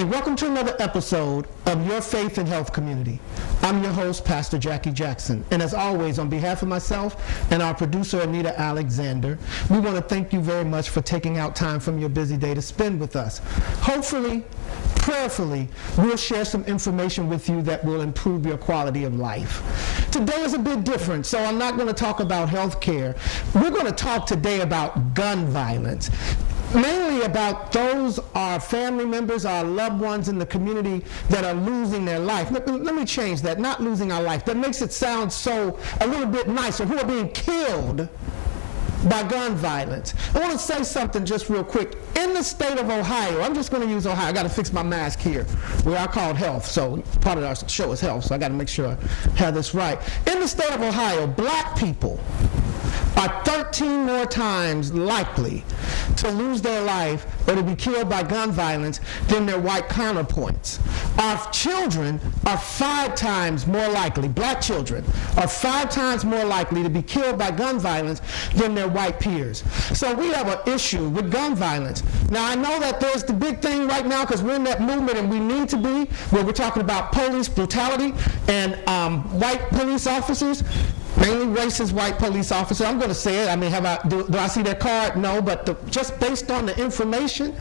Hey, welcome to another episode of Your Faith and Health Community. I'm your host, Pastor Jackie Jackson. And as always, on behalf of myself and our producer, Anita Alexander, we want to thank you very much for taking out time from your busy day to spend with us. Hopefully, prayerfully, we'll share some information with you that will improve your quality of life. Today is a bit different, so I'm not going to talk about health care. We're going to talk today about gun violence. Mainly about those our family members, our loved ones in the community that are losing their life. Let me change that, not losing our life. That makes it sound so a little bit nicer, who are being killed by gun violence. I want to say something just real quick. In the state of Ohio, I'm just going to use Ohio. I got to fix my mask here, where I called health. So part of our show is health, so I got to make sure I have this right. In the state of Ohio, black people are 13 more times likely to lose their life or to be killed by gun violence than their white counterparts. Our children are 5 times more likely, black children are 5 times more likely to be killed by gun violence than their white peers. So we have an issue with gun violence. Now I know that there's the big thing right now, because we're in that movement and we need to be, where we're talking about police brutality and white police officers, mainly racist white police officers. I'm going to say it. I mean, do I see that card? No, but just based on the information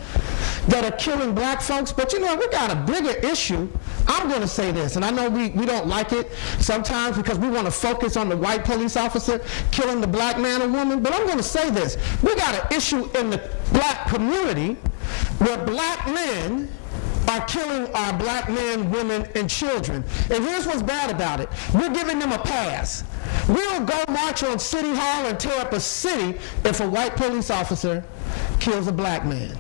that are killing black folks. But you know, we got a bigger issue. I'm going to say this, and I know we don't like it sometimes because we want to focus on the white police officer killing the black man or woman. But I'm going to say this. We got an issue in the black community where black men are killing our black men, women, and children. And here's what's bad about it. We're giving them a pass. We'll go march on City Hall and tear up a city if a white police officer kills a black man.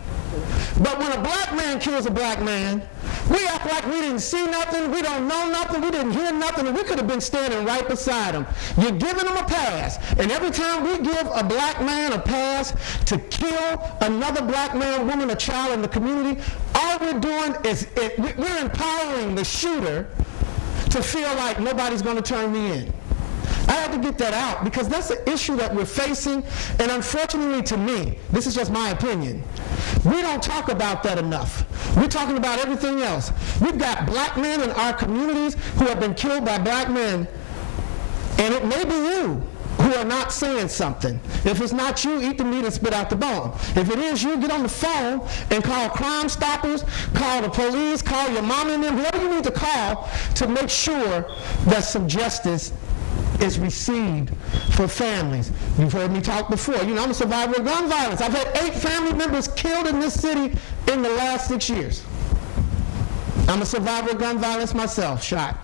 But when a black man kills a black man, we act like we didn't see nothing, we don't know nothing, we didn't hear nothing, and we could have been standing right beside him. You're giving him a pass, and every time we give a black man a pass to kill another black man, woman, or child in the community, all we're doing is we're empowering the shooter to feel like nobody's going to turn me in. I had to get that out because that's an issue that we're facing, and unfortunately to me, this is just my opinion, we don't talk about that enough. We're talking about everything else. We've got black men in our communities who have been killed by black men, and it may be you who are not saying something. If it's not you, eat the meat and spit out the bone. If it is you, get on the phone and call Crime Stoppers, call the police, call your mom and them, whoever you need to call to make sure that some justice is received for families. You've heard me talk before. You know, I'm a survivor of gun violence. I've had 8 family members killed in this city in the last 6 years. I'm a survivor of gun violence myself, shot.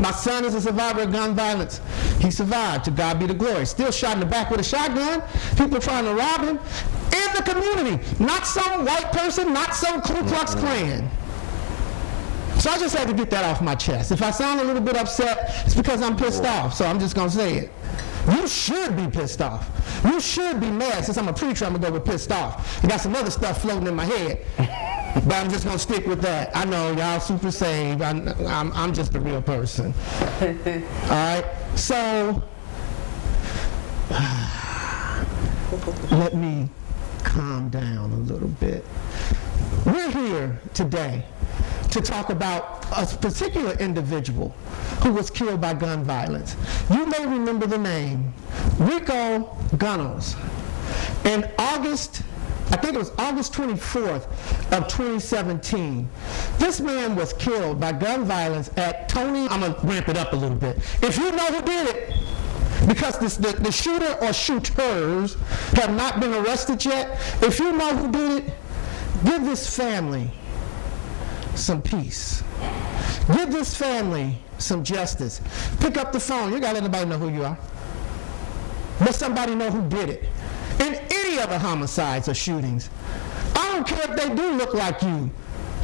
My son is a survivor of gun violence. He survived, to God be the glory. Still shot in the back with a shotgun. People trying to rob him in the community. Not some white person, not some Ku Klux Klan. So I just had to get that off my chest. If I sound a little bit upset, it's because I'm pissed off. So I'm just going to say it. You should be pissed off. You should be mad. Since I'm a preacher, I'm going to go with pissed off. I got some other stuff floating in my head. But I'm just going to stick with that. I know y'all super saved. I'm just a real person. All right? So let me calm down a little bit. We're here today to talk about a particular individual who was killed by gun violence. You may remember the name, Reco Gunnels. In August, I think it was August 24th of 2017, this man was killed by gun violence at Tony. I'm going to ramp it up a little bit. If you know who did it, because the shooter or shooters have not been arrested yet, if you know who did it, give this family some peace. Give this family some justice. Pick up the phone. You got to let everybody know who you are. Let somebody know who did it. In any other homicides or shootings, I don't care if they do look like you.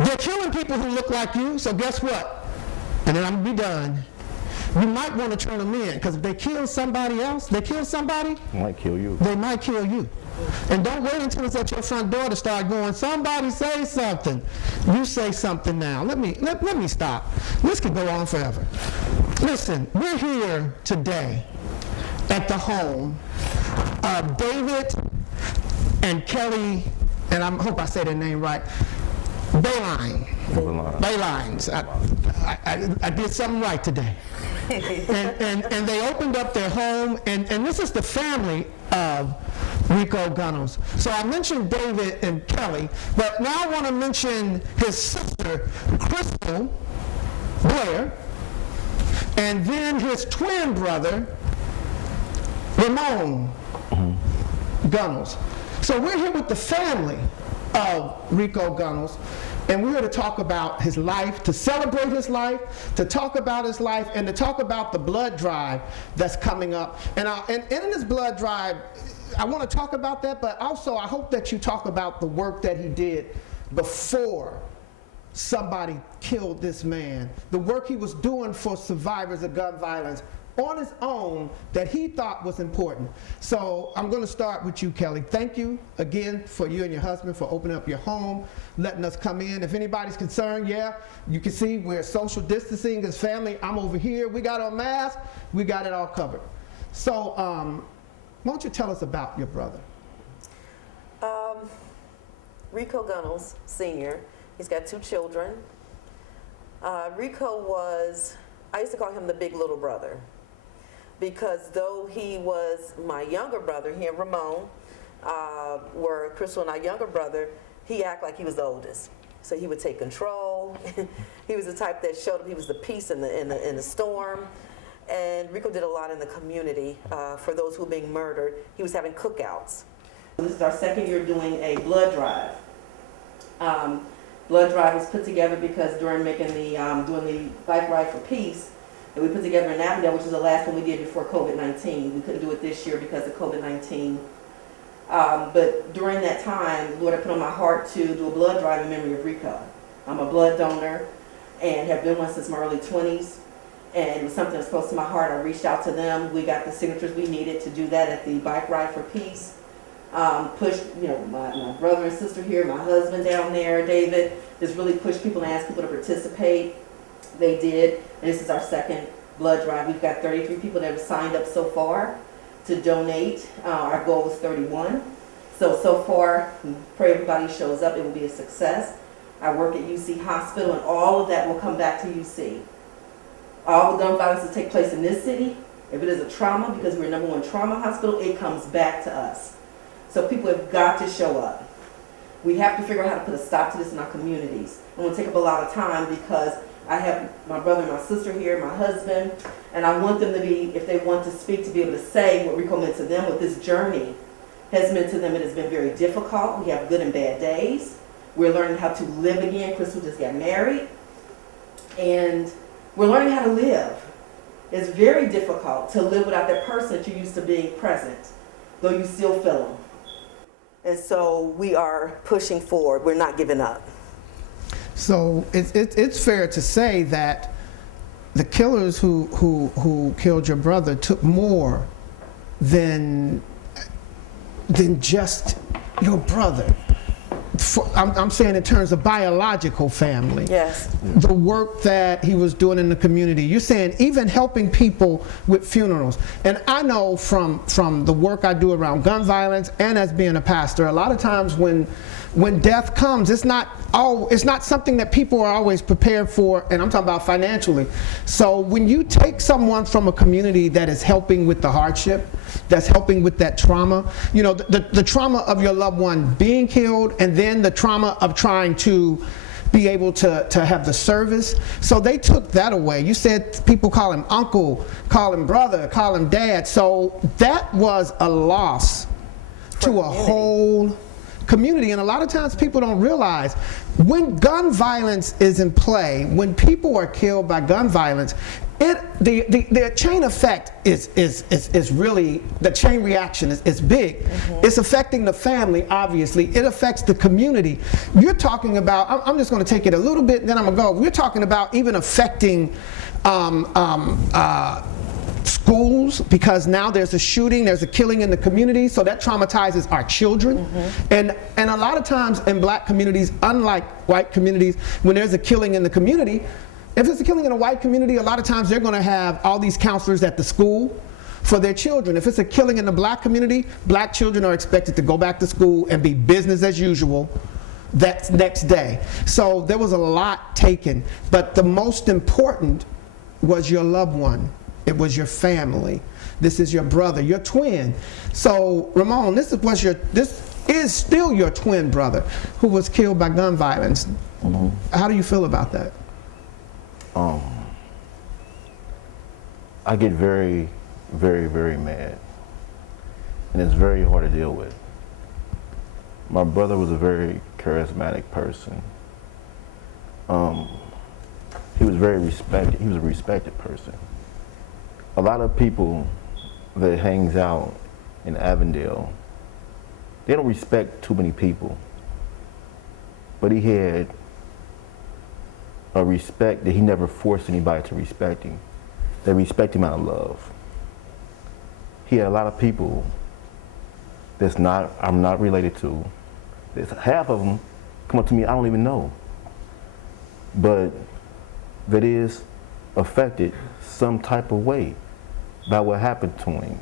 They're killing people who look like you, so guess what? And then I'm going to be done. You might want to turn them in, because if they kill somebody else, they might kill you. They might kill you. And don't wait until it's at your front door to start going, somebody say something. You say something now. Let me stop. This could go on forever. Listen, we're here today at the home of David and Kelly, and I hope I say their name right, Bayline. Ley lines. I did something right today. and they opened up their home, and this is the family of Reco Gunnels. So I mentioned David and Kelly, but now I want to mention his sister, Crystal Blair, and then his twin brother, Ramon Gunnels. So we're here with the family of Reco Gunnels, and we're here to talk about his life, to celebrate his life, to talk about his life, and to talk about the blood drive that's coming up. And in this blood drive, I want to talk about that, but also I hope that you talk about the work that he did before somebody killed this man, the work he was doing for survivors of gun violence on his own that he thought was important. So I'm going to start with you, Kelly. Thank you again for you and your husband for opening up your home, letting us come in. If anybody's concerned, yeah, you can see we're social distancing as family. I'm over here. We got our mask. We got it all covered. So why don't you tell us about your brother? Reco Gunnels, Sr. He's got 2 children. Reco was, I used to call him the big little brother, because though he was my younger brother, he and Ramon were Crystal and our younger brother, he acted like he was the oldest. So he would take control. He was the type that showed up, he was the peace in the storm. And Reco did a lot in the community for those who were being murdered. He was having cookouts. This is our second year doing a blood drive. Blood drive was put together because during making doing the bike ride for peace, that we put together in Avondale, which is the last one we did before COVID-19. We couldn't do it this year because of COVID-19. But during that time, Lord had put on my heart to do a blood drive in memory of Reco. I'm a blood donor and have been one since my early 20s. And it was something that was close to my heart. I reached out to them. We got the signatures we needed to do that at the bike ride for peace. Pushed, my brother and sister here, my husband down there, David, just really pushed people and asked people to participate. They did. And this is our second blood drive. We've got 33 people that have signed up so far to donate. Our goal was 31. So far, pray everybody shows up. It will be a success. I work at UC Hospital, and all of that will come back to UC. All the gun violence that take place in this city, if it is a trauma, because we're #1 trauma hospital, it comes back to us. So people have got to show up. We have to figure out how to put a stop to this in our communities. It won't take up a lot of time because I have my brother and my sister here, my husband, and I want them to be, if they want to speak, to be able to say what Reco meant to them, what this journey has meant to them. It has been very difficult. We have good and bad days. We're learning how to live again. Crystal just got married. And we're learning how to live. It's very difficult to live without that person that you're used to being present, though you still feel them. And so we are pushing forward. We're not giving up. So it's fair to say that the killers who killed your brother took more than just your brother. I'm saying in terms of biological family. Yes. The work that he was doing in the community. You're saying even helping people with funerals. And I know from the work I do around gun violence and as being a pastor, a lot of times when death comes, it's not something that people are always prepared for, and I'm talking about financially. So when you take someone from a community that is helping with the hardship, that's helping with that trauma, the trauma of your loved one being killed, and then the trauma of trying to be able to have the service. So they took that away. You said people call him uncle, call him brother, call him dad. So that was a loss to a whole community. And a lot of times people don't realize when gun violence is in play, when people are killed by gun violence, the chain effect is really, the chain reaction is big. Mm-hmm. It's affecting the family, obviously. It affects the community. You're talking about, I'm just going to take it a little bit, then I'm going to go. We're talking about even affecting schools, because now there's a shooting, there's a killing in the community, so that traumatizes our children. Mm-hmm. And a lot of times in black communities, unlike white communities, when there's a killing in the community, if it's a killing in a white community, a lot of times they're going to have all these counselors at the school for their children. If it's a killing in the black community, black children are expected to go back to school and be business as usual that next day. So there was a lot taken, but the most important was your loved one. It was your family. This is your brother, your twin. So Ramon, this is still your twin brother who was killed by gun violence. Mm-hmm. How do you feel about that? I get very, very, very mad, and it's very hard to deal with. My brother was a very charismatic person. He was very respected. He was a respected person. A lot of people that hangs out in Avondale, they don't respect too many people. But he had a respect that he never forced anybody to respect him. They respect him out of love. He had a lot of people I'm not related to. There's half of them come up to me, I don't even know. But that is affected some type of way by what happened to him.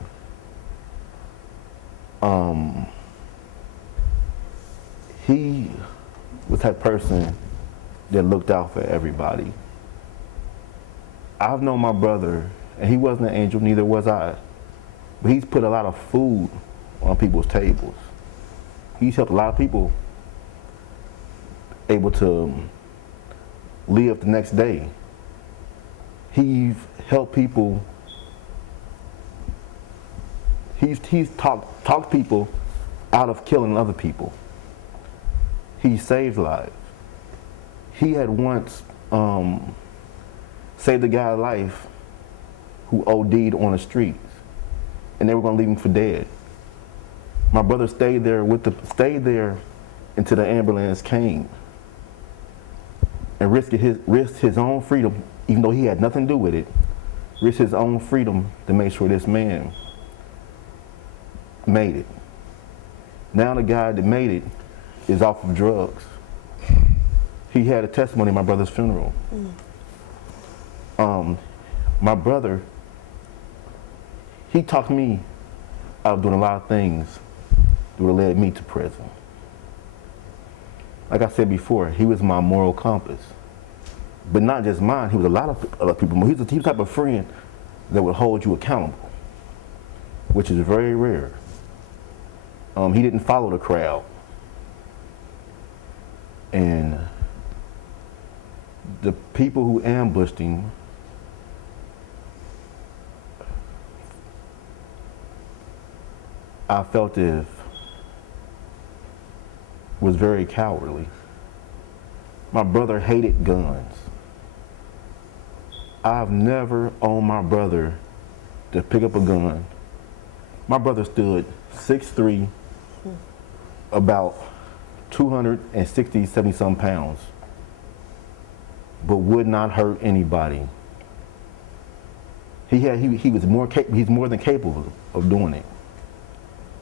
He was that person that looked out for everybody. I've known my brother, and he wasn't an angel, neither was I, but he's put a lot of food on people's tables. He's helped a lot of people able to live the next day. He's helped people. He's talked people out of killing other people. He saved lives. He had once saved a guy's life who OD'd on the streets, and they were going to leave him for dead. My brother stayed there until the ambulance came, and risked his own freedom, even though he had nothing to do with it. Risked his own freedom to make sure this man made it. Now the guy that made it is off of drugs. He had a testimony at my brother's funeral. My brother, he talked me out of doing a lot of things that would have led me to prison. Like I said before, he was my moral compass. But not just mine, he was a lot of other people. He was the type of friend that would hold you accountable, which is very rare. He didn't follow the crowd. And the people who ambushed him, I felt was very cowardly. My brother hated guns. I've never owned my brother to pick up a gun. My brother stood 6'3", about 260, 70 some pounds, but would not hurt anybody. He's more than capable of doing it.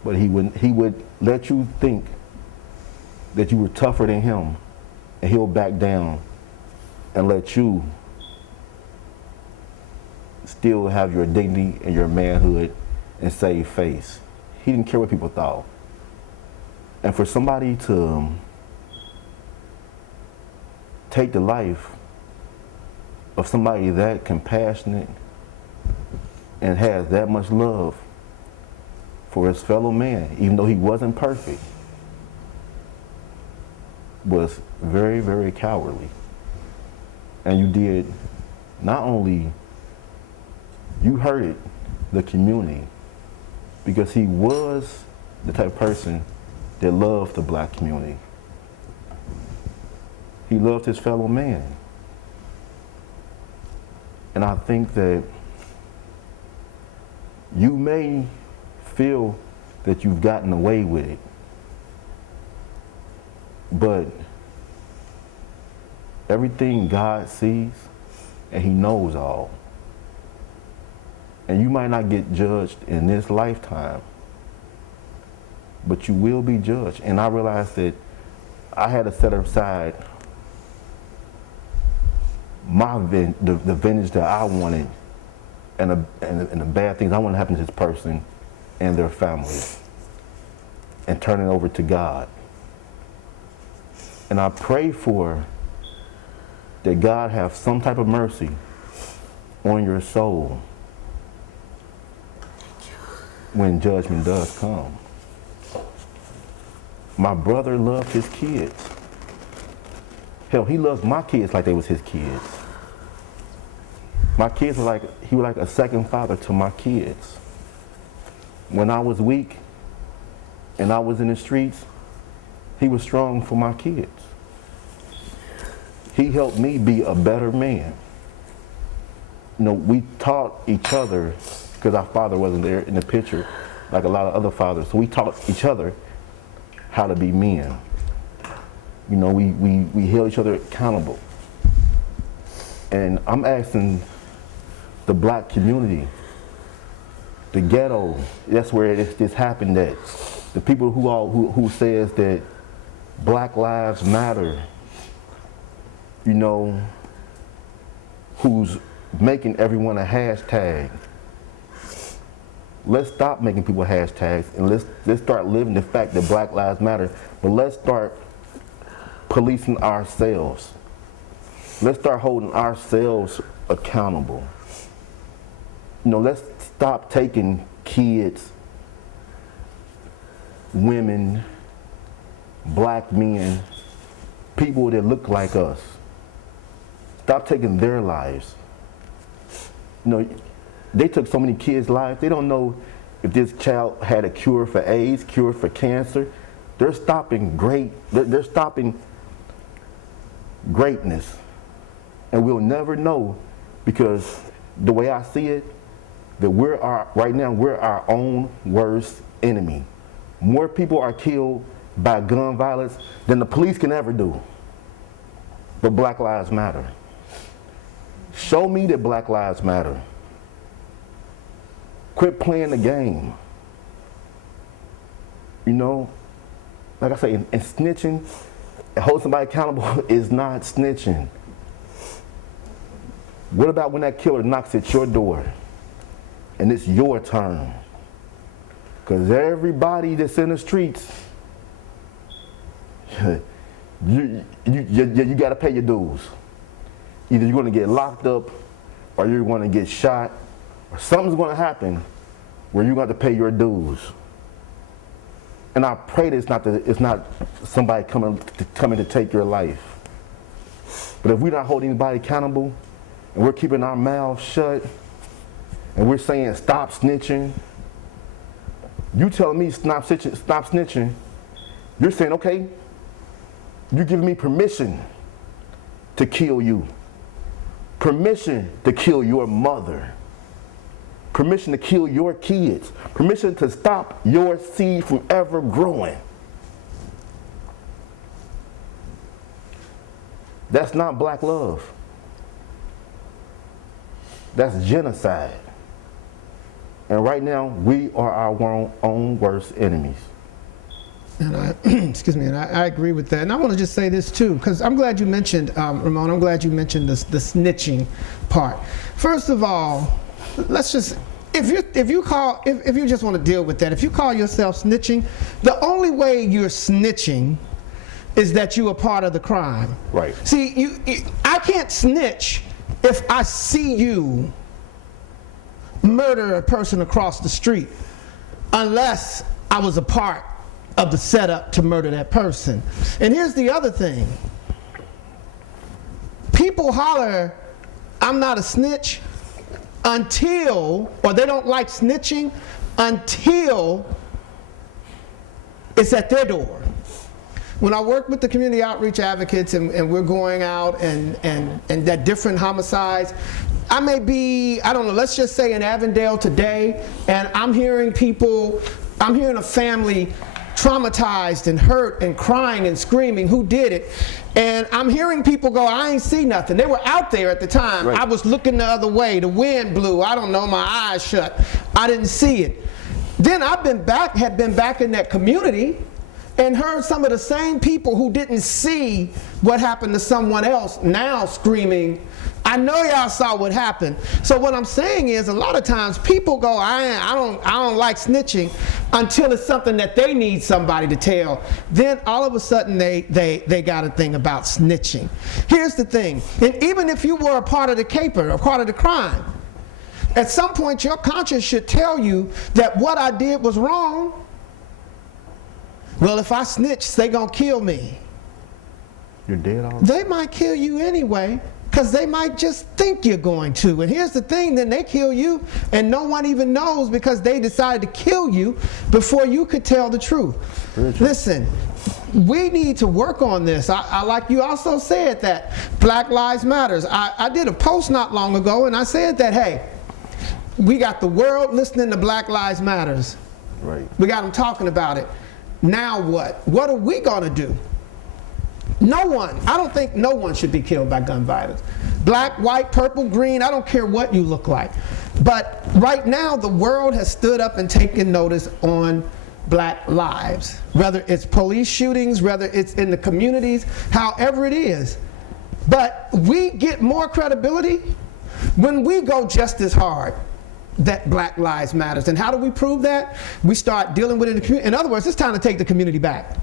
But he would let you think that you were tougher than him, and he'll back down and let you still have your dignity and your manhood and save face. He didn't care what people thought. And for somebody to take the life of somebody that compassionate and has that much love for his fellow man, even though he wasn't perfect, was very, very cowardly. And you did, not only, you hurted the community, because he was the type of person that loved the black community. He loved his fellow man. And I think that you may feel that you've gotten away with it, but everything God sees, and he knows all. And you might not get judged in this lifetime, but you will be judged. And I realized that I had to set aside the vengeance that I wanted, and the bad things I want to happen to this person and their family, and turn it over to God. And I pray for that God have some type of mercy on your soul when judgment does come. My brother loved his kids. Hell, he loves my kids like they was his kids. My kids were like, he was like a second father to my kids. When I was weak and I was in the streets, he was strong for my kids. He helped me be a better man. You know, we taught each other, because our father wasn't there in the picture like a lot of other fathers, so we taught each other how to be men. You know, we held each other accountable. And I'm asking the black community, the ghetto, that's where this happened at. The people who says that Black Lives Matter, you know, who's making everyone a hashtag. Let's stop making people hashtags and let's start living the fact that Black Lives Matter, but let's start policing ourselves. Let's start holding ourselves accountable. You know, let's stop taking kids, women, black men, people that look like us. Stop taking their lives. You know, they took so many kids' lives, they don't know if this child had a cure for AIDS, cure for cancer. They're stopping they're stopping greatness. And we'll never know, because the way I see it, that right now we're our own worst enemy. More people are killed by gun violence than the police can ever do. But Black Lives Matter. Show me that Black Lives Matter. Quit playing the game. You know, like I say, and snitching, and hold somebody accountable is not snitching. What about when that killer knocks at your door and it's your turn? Because everybody that's in the streets, you got to pay your dues. Either you're going to get locked up or you're going to get shot, or something's going to happen where you're going to have to pay your dues. And I pray that it's not somebody coming to take your life. But if we're not holding anybody accountable, and we're keeping our mouths shut, and we're saying stop snitching, you telling me stop snitching, you're saying, okay, you're giving me permission to kill you. Permission to kill your mother. Permission to kill your kids. Permission to stop your seed from ever growing. That's not black love. That's genocide. And right now, we are our own worst enemies. And I agree with that. And I want to just say this too, because I'm glad you mentioned, Ramon, I'm glad you mentioned the snitching part. First of all, let's just, if you just want to deal with that, if you call yourself snitching, the only way you're snitching is that you are part of the crime. Right. See, I can't snitch if I see you murder a person across the street, unless I was a part of the setup to murder that person. And here's the other thing. People holler, I'm not a snitch, until, or they don't like snitching until it's at their door. When I work with the community outreach advocates and we're going out and that different homicides, I may be, I don't know, let's just say in Avondale today, and I'm hearing a family traumatized and hurt and crying and screaming, who did it? And I'm hearing people go, I ain't see nothing. They were out there at the time. Right. I was looking the other way. The wind blew. I don't know, my eyes shut. I didn't see it. Then had been back in that community, and heard some of the same people who didn't see what happened to someone else now screaming, I know y'all saw what happened. So what I'm saying is, a lot of times people go, I don't like snitching until it's something that they need somebody to tell. Then all of a sudden they got a thing about snitching. Here's the thing, and even if you were a part of the caper, a part of the crime, at some point your conscience should tell you that what I did was wrong. Well, if I snitch, they gonna kill me. You're dead already? They might kill you anyway, because they might just think you're going to. And here's the thing, then they kill you and no one even knows because they decided to kill you before you could tell the truth. Listen, we need to work on this. I like you also said that Black Lives Matters. I did a post not long ago and I said that, hey, we got the world listening to Black Lives Matters. Right. We got them talking about it. Now what? What are we gonna do? No one, I don't think no one should be killed by gun violence. Black, white, purple, green, I don't care what you look like. But right now the world has stood up and taken notice on black lives. Whether it's police shootings, whether it's in the communities, however it is. But we get more credibility when we go just as hard that Black Lives Matters. And how do we prove that? We start dealing with it in the community. In other words, it's time to take the community back.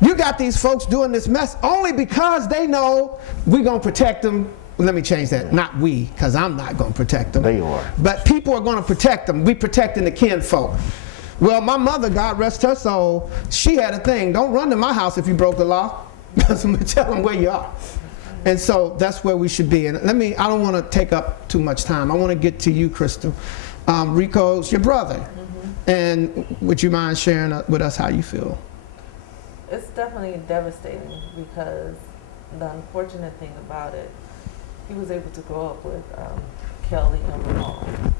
You got these folks doing this mess only because they know we're going to protect them. Let me change that. Not we, because I'm not going to protect them. They are. But people are going to protect them. We protecting the kinfolk. Well, my mother, God rest her soul, she had a thing. Don't run to my house if you broke the law, because I'm going to tell them where you are. And so that's where we should be. And I don't want to take up too much time. I want to get to you, Crystal. Reco's your brother. Mm-hmm. And would you mind sharing with us how you feel? It's definitely devastating because the unfortunate thing about it, he was able to grow up with Kelly and Ramon.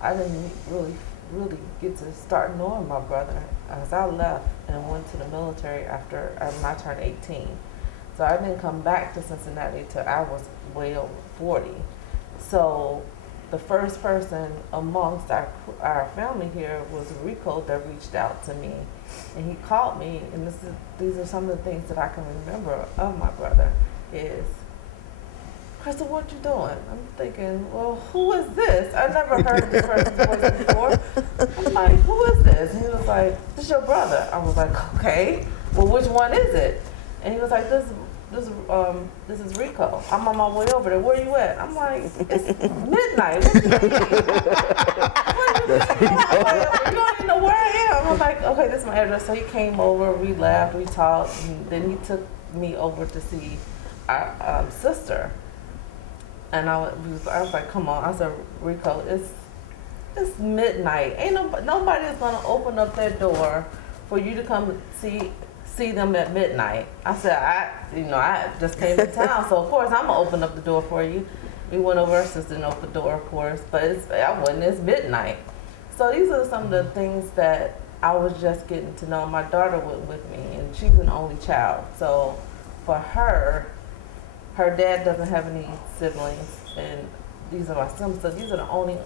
I didn't really get to start knowing my brother as I left and went to the military after I turned 18. So I didn't come back to Cincinnati till I was way over 40. So the first person amongst our family here was Reco that reached out to me. And he called me, and these are some of the things that I can remember of my brother is, Crystal, what you doing? I'm thinking, well, who is this? I never heard this person's voice before. I'm like, who is this? And he was like, this is your brother. I was like, okay, well, which one is it? And he was like, this is Reco. I'm on my way over there. Where you at? I'm like, it's midnight. What do you mean? You don't even know where I am. I'm like, okay, this is my address. So he came over, we laughed, we talked, and then he took me over to see our sister. And I was like, come on. I said, Reco, it's midnight. Ain't nobody is gonna open up that door for you to come see them at midnight. I said, I just came to town, so of course I'm gonna open up the door for you. We went over, our sister and opened the door, of course, but it's midnight. So these are some of the things that I was just getting to know. My daughter went with me, and she's an only child. So for her dad doesn't have any siblings, and these are my siblings. So these are the only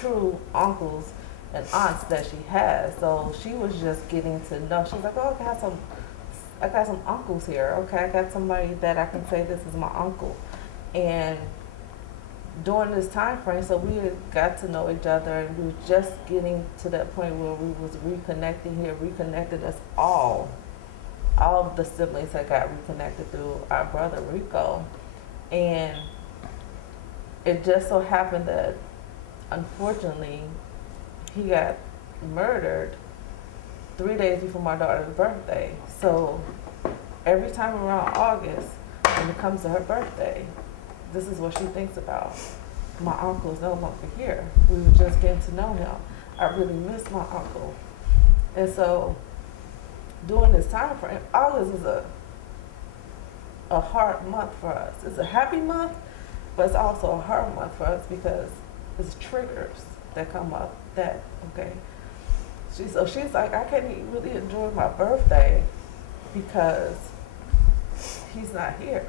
true uncles and aunts that she has. So she was just getting to know. She was like, oh, I got some uncles here. Okay, I got somebody that I can say this is my uncle. And during this time frame, so we got to know each other, and we were just getting to that point where we was reconnecting. He had reconnected us all. All of the siblings that got reconnected through our brother Reco. And it just so happened that, unfortunately, he got murdered 3 days before my daughter's birthday. So every time around August, when it comes to her birthday, this is what she thinks about. My uncle's no longer here. We were just getting to know him. I really miss my uncle. And so during this time frame, August is a hard month for us. It's a happy month, but it's also a hard month for us because it's triggers that come up that, okay. She's like, I can't really enjoy my birthday because he's not here.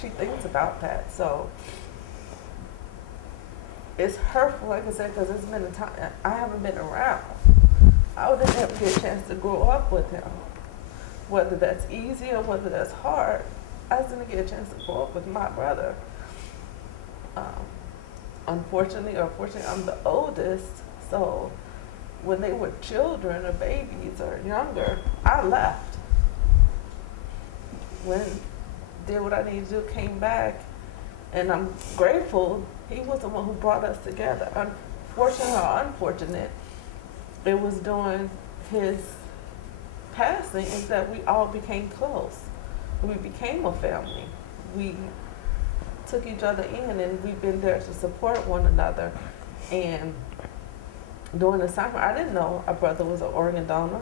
She thinks about that. So it's hurtful, like I said, because it's been a time, I haven't been around. I didn't ever get a chance to grow up with him. Whether that's easy or whether that's hard, I just didn't get a chance to grow up with my brother. Unfortunately or fortunately, I'm the oldest, so when they were children or babies or younger, I left. When did what I needed to do, came back, and I'm grateful he was the one who brought us together. Unfortunate or unfortunate, it was during his passing is that we all became close. We became a family. We took each other in, and we've been there to support one another. And during the summer, I didn't know our brother was an organ donor.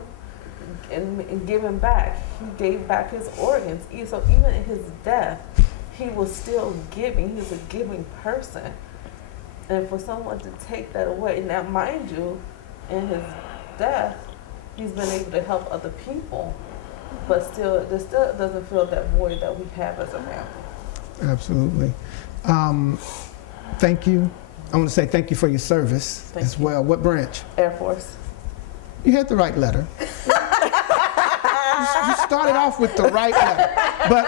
And giving back, he gave back his organs. So even in his death, he was still giving. He was a giving person. And for someone to take that away, now mind you, in his death, he's been able to help other people, but still doesn't fill that void that we have as a family. Absolutely. Thank you. I want to say thank you for your service as well. What branch? Air Force. You had the right letter. You started off with the right letter, but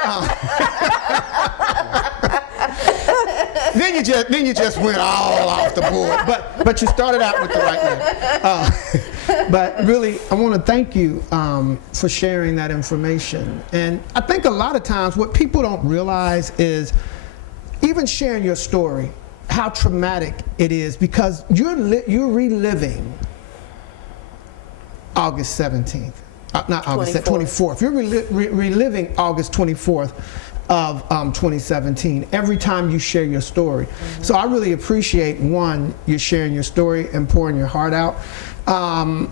then you just went all off the board. But you started out with the right letter. But really, I want to thank you for sharing that information. And I think a lot of times what people don't realize is even sharing your story, how traumatic it is, because you're reliving August 17th. Not August 24th. You're reliving August 24th of 2017 every time you share your story. Mm-hmm. So I really appreciate, one, you sharing your story and pouring your heart out. I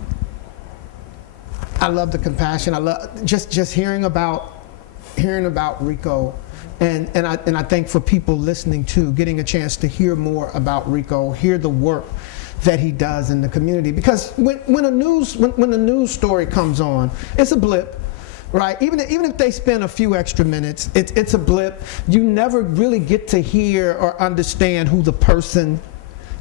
love the compassion. I love just hearing about Reco, and I think for people listening too, getting a chance to hear more about Reco, hear the work that he does in the community. Because when the news story comes on, it's a blip, right? Even if they spend a few extra minutes, it's a blip. You never really get to hear or understand who the person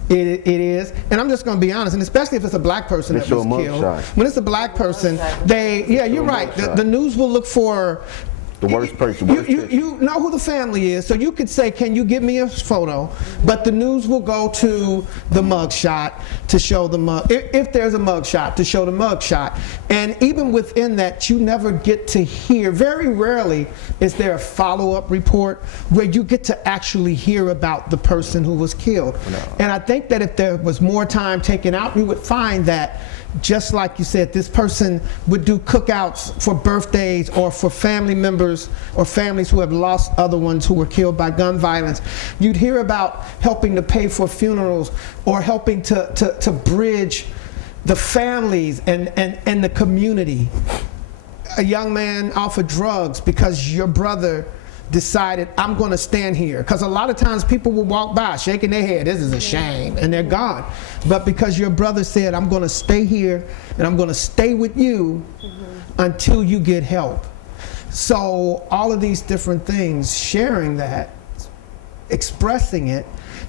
it is. And I'm just going to be honest, and especially if it's a black person that was killed. When it's a black person, you're right. The news will look for the worst person. You know who the family is, so you could say, can you give me a photo? But the news will go to the mug shot to show the mug, if there's a mug shot, to show the mug shot. And even within that, you never get to hear, very rarely is there a follow-up report where you get to actually hear about the person who was killed. No. And I think that if there was more time taken out, you would find that, just like you said, this person would do cookouts for birthdays or for family members or families who have lost other ones who were killed by gun violence. You'd hear about helping to pay for funerals or helping to bridge the families and the community. A young man off of drugs because your brother decided, I'm going to stand here. Because a lot of times people will walk by shaking their head, this is a shame, and they're gone. But because your brother said, I'm going to stay here and I'm going to stay with you until you get help. So all of these different things, sharing that, expressing it,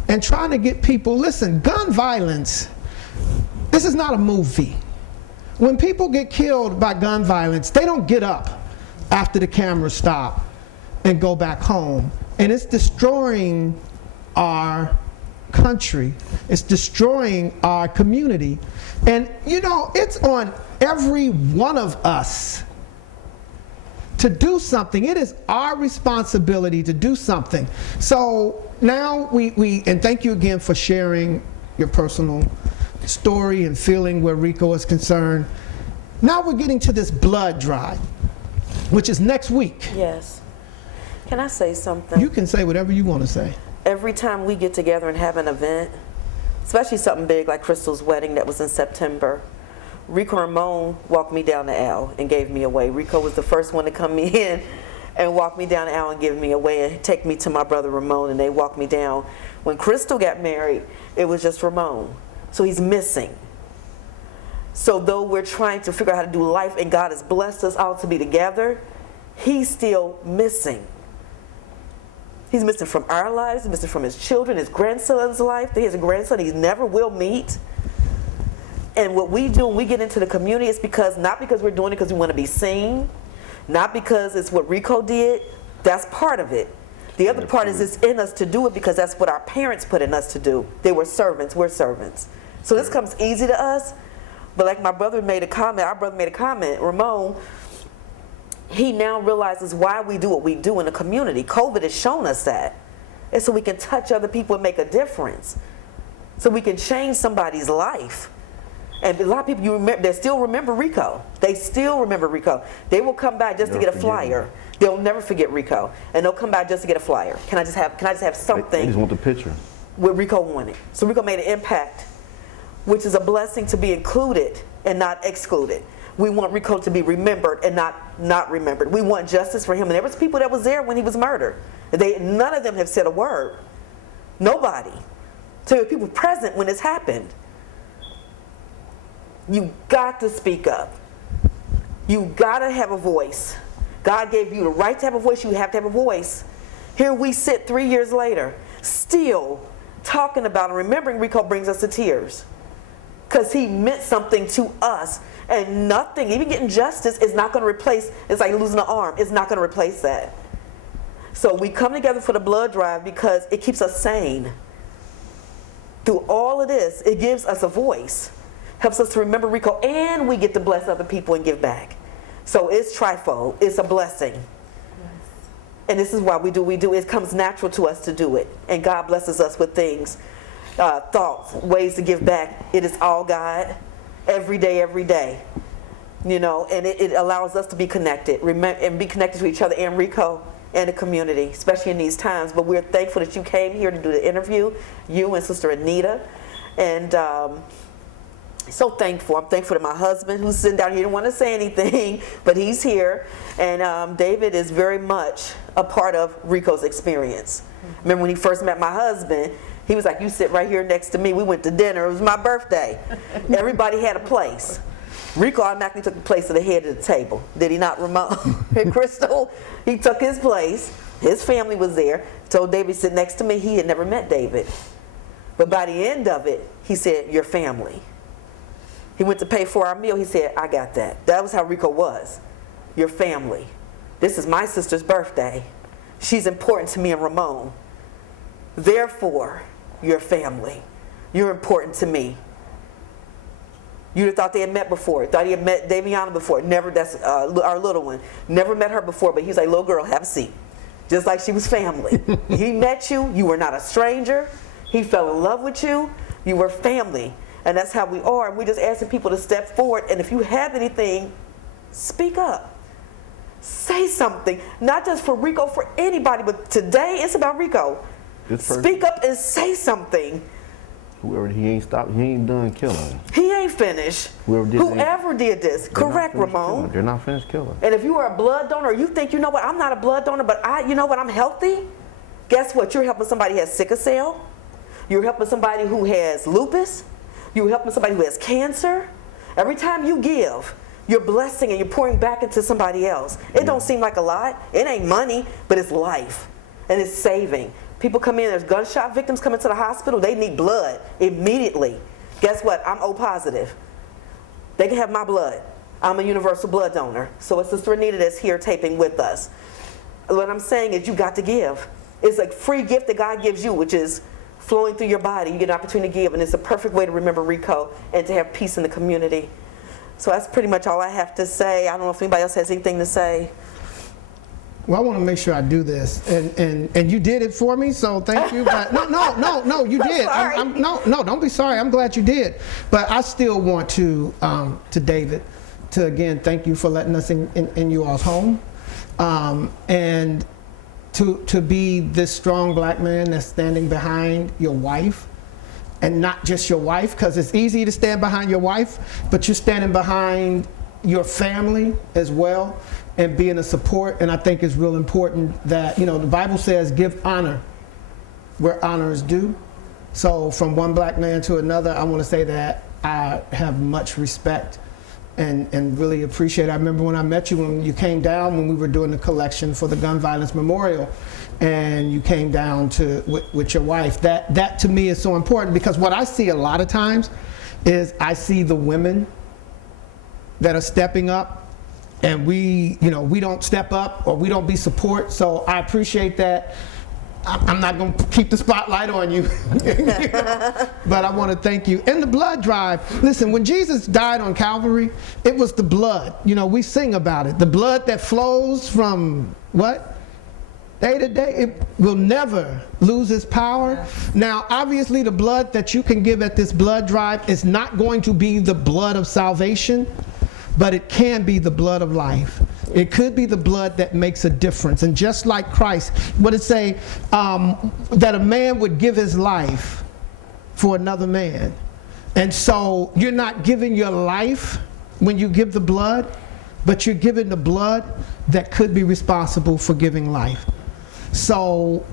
and trying to get people, listen, gun violence, this is not a movie. When people get killed by gun violence, they don't get up after the cameras stop and go back home. And it's destroying our country. It's destroying our community. And you know, it's on every one of us to do something. It is our responsibility to do something. So now and thank you again for sharing your personal story and feeling where Reco is concerned. Now we're getting to this blood drive, which is next week. Yes. Can I say something? You can say whatever you want to say. Every time we get together and have an event, especially something big like Crystal's wedding that was in September, Reco Ramon walked me down the aisle and gave me away. Reco was the first one to come in and walk me down the aisle and give me away and take me to my brother Ramon, and they walked me down. When Crystal got married, it was just Ramon. So he's missing. So though we're trying to figure out how to do life and God has blessed us all to be together, he's still missing. He's missing from our lives, he's missing from his children, his grandson's life. He has a grandson he never will meet. And what we do when we get into the community is not because we're doing it because we want to be seen, not because it's what Reco did. That's part of it. The other part is it's in us to do it because that's what our parents put in us to do. They were servants, we're servants. So this comes easy to us, but like our brother made a comment, Ramon, he now realizes why we do what we do in the community. COVID has shown us that. And so we can touch other people and make a difference. So we can change somebody's life. And a lot of people, they still remember Reco. They still remember Reco. They will come back just to get a flyer. They'll never forget Reco. And they'll come back just to get a flyer. Can I just have something? They just want the picture. What Reco wanted. So Reco made an impact, which is a blessing to be included and not excluded. We want Reco to be remembered and not remembered. We want justice for him. And there was people that was there when he was murdered. None of them have said a word. Nobody. So there were people present when this happened. You got to speak up. You got to have a voice. God gave you the right to have a voice. You have to have a voice. Here we sit 3 years later, still talking about and remembering Reco brings us to tears. Because he meant something to us. And nothing, even getting justice, is not going to replace, it's like losing an arm. It's not going to replace that. So we come together for the blood drive because it keeps us sane. Through all of this, it gives us a voice. Helps us to remember Reco, and we get to bless other people and give back. So it's trifold. It's a blessing. Yes. And this is why we do what we do. It comes natural to us to do it. And God blesses us with things, thoughts, ways to give back. It is all God, every day, every day. You know, and it allows us to be connected and be connected to each other and Reco and the community, especially in these times. But we're thankful that you came here to do the interview, you and Sister Anita. And so thankful. I'm thankful to my husband who's sitting down here. He didn't want to say anything, but he's here. And David is very much a part of Reco's experience. Remember when he first met my husband, he was like, you sit right here next to me. We went to dinner. It was my birthday. Everybody had a place. Reco automatically took the place of the head of the table. Did he not, Ramon? And Crystal, he took his place. His family was there. Told David to sit next to me. He had never met David. But by the end of it, he said, your family. He went to pay for our meal. He said, I got that. That was how Reco was. Your family. This is my sister's birthday. She's important to me and Ramon. Therefore, your family. You're important to me. You'd have thought they had met before. Thought he had met Daviana before. Never, that's our little one. Never met her before, but he was like, little girl, have a seat. Just like she was family. He met you. You were not a stranger. He fell in love with you. You were family. And that's how we are. And we're just asking people to step forward. And if you have anything, speak up. Say something. Not just for Reco, for anybody. But today, it's about Reco. Speak up and say something. Whoever, he ain't done killing. He ain't finished. Whoever did this. Correct, Ramon. They're not finished killing. And if you are a blood donor, you think, you know what, I'm not a blood donor, but you know what, I'm healthy. Guess what? You're helping somebody who has sickle cell. You're helping somebody who has lupus. You're helping somebody who has cancer. Every time you give, you're blessing and you're pouring back into somebody else. It don't seem like a lot. It ain't money, but it's life. And it's saving. People come in, there's gunshot victims coming to the hospital. They need blood immediately. Guess what? I'm O positive. They can have my blood. I'm a universal blood donor. So it's Sister Anita that's here taping with us. What I'm saying is you got to give. It's a free gift that God gives you, which is flowing through your body. You get an opportunity to give, and it's a perfect way to remember Reco and to have peace in the community. So that's pretty much all I have to say. I don't know if anybody else has anything to say. Well, I want to make sure I do this, and you did it for me, so thank you. But no, you did. No, don't be sorry. I'm glad you did. But I still want to David, to again thank you for letting us in you all's home, and to be this strong black man that's standing behind your wife, and not just your wife, because it's easy to stand behind your wife, but you're standing behind your family as well, and being a support. And I think it's real important that, the Bible says give honor where honor is due. So from one black man to another, I want to say that I have much respect and really appreciate it. I remember when I met you, when you came down, when we were doing the collection for the gun violence memorial, and you came down with your wife. That to me is so important, because what I see a lot of times is I see the women that are stepping up, and we don't step up or we don't be support. So I appreciate that. I'm not going to keep the spotlight on you, but I want to thank you. And the blood drive. Listen, when Jesus died on Calvary, it was the blood. We sing about it. The blood that flows from what? Day to day, it will never lose its power. Now, obviously, the blood that you can give at this blood drive is not going to be the blood of salvation, but it can be the blood of life. It could be the blood that makes a difference. And just like Christ, what it say, that a man would give his life for another man. And so you're not giving your life when you give the blood, but you're giving the blood that could be responsible for giving life. So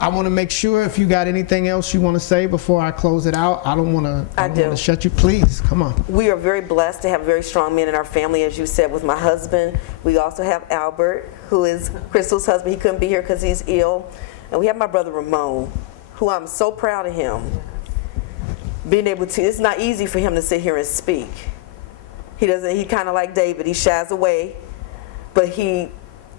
I want to make sure if you got anything else you want to say before I close it out. I don't want to shut you. Please, come on. We are very blessed to have very strong men in our family, as you said, with my husband. We also have Albert, who is Crystal's husband. He couldn't be here because he's ill. And we have my brother Ramon, who I'm so proud of him. Being able to, it's not easy for him to sit here and speak. He kind of like David, he shies away, but he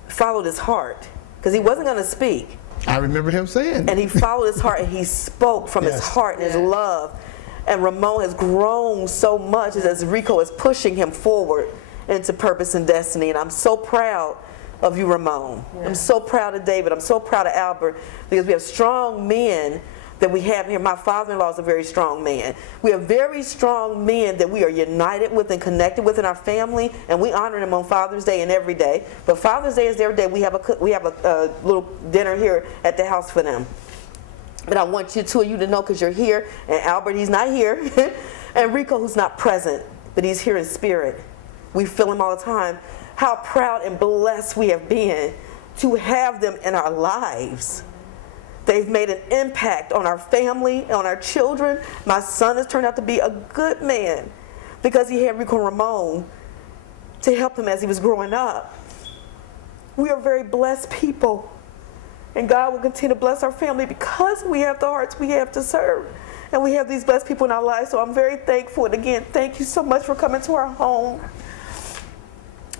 followed his heart because he wasn't going to speak. I remember him saying. And he followed his heart and he spoke from his heart and his love. And Ramon has grown so much as Reco is pushing him forward into purpose and destiny. And I'm so proud of you, Ramon. Yeah. I'm so proud of David. I'm so proud of Albert, because we have strong men that we have here. My father-in-law is a very strong man. We have very strong men that we are united with and connected with in our family, and we honor them on Father's Day and every day. But Father's Day is their day. We have a little dinner here at the house for them. But I want two of you to know, because you're here, and Albert, he's not here, and Reco, who's not present, but he's here in spirit. We feel him all the time. How proud and blessed we have been to have them in our lives. They've made an impact on our family, on our children. My son has turned out to be a good man because he had Reco and Ramon to help him as he was growing up. We are very blessed people, and God will continue to bless our family because we have the hearts we have to serve, and we have these blessed people in our lives. So I'm very thankful, and again, thank you so much for coming to our home.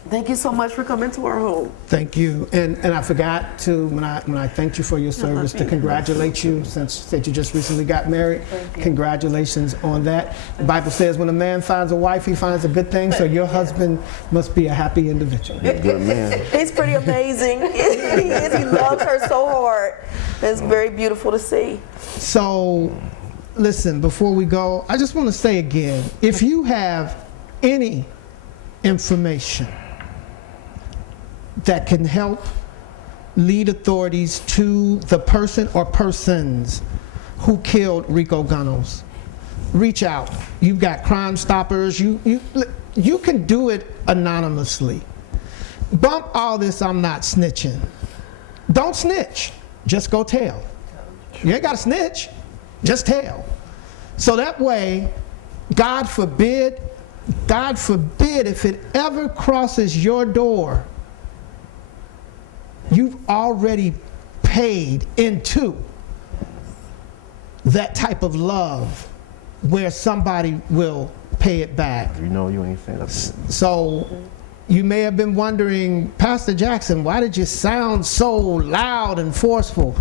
Thank you so much for coming to our home. Thank you. And I forgot to, when I thanked you for your service, to congratulate you, since that you just recently got married. Congratulations on that. The Bible says when a man finds a wife, he finds a good thing, so your husband must be a happy individual. He's a good man. He's pretty amazing. He is. He loves her so hard. It's very beautiful to see. So, listen, before we go, I just want to say again, if you have any information that can help lead authorities to the person or persons who killed Reco Gunnels, reach out. You've got Crime Stoppers. You can do it anonymously. Bump all this "I'm not snitching." Don't snitch. Just go tell. You ain't got to snitch. Just tell. So that way, God forbid if it ever crosses your door, you've already paid into that type of love where somebody will pay it back. You know you ain't saying that. So you may have been wondering, Pastor Jackson, why did you sound so loud and forceful?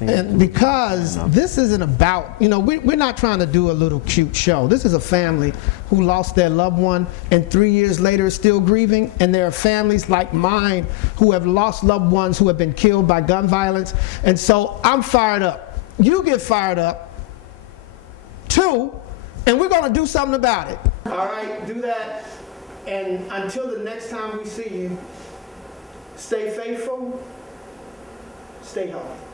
And because this isn't about, we're not trying to do a little cute show. This is a family who lost their loved one and 3 years later is still grieving. And there are families like mine who have lost loved ones who have been killed by gun violence. And so I'm fired up. You get fired up too, and we're going to do something about it. All right, do that. And until the next time we see you, stay faithful, stay healthy.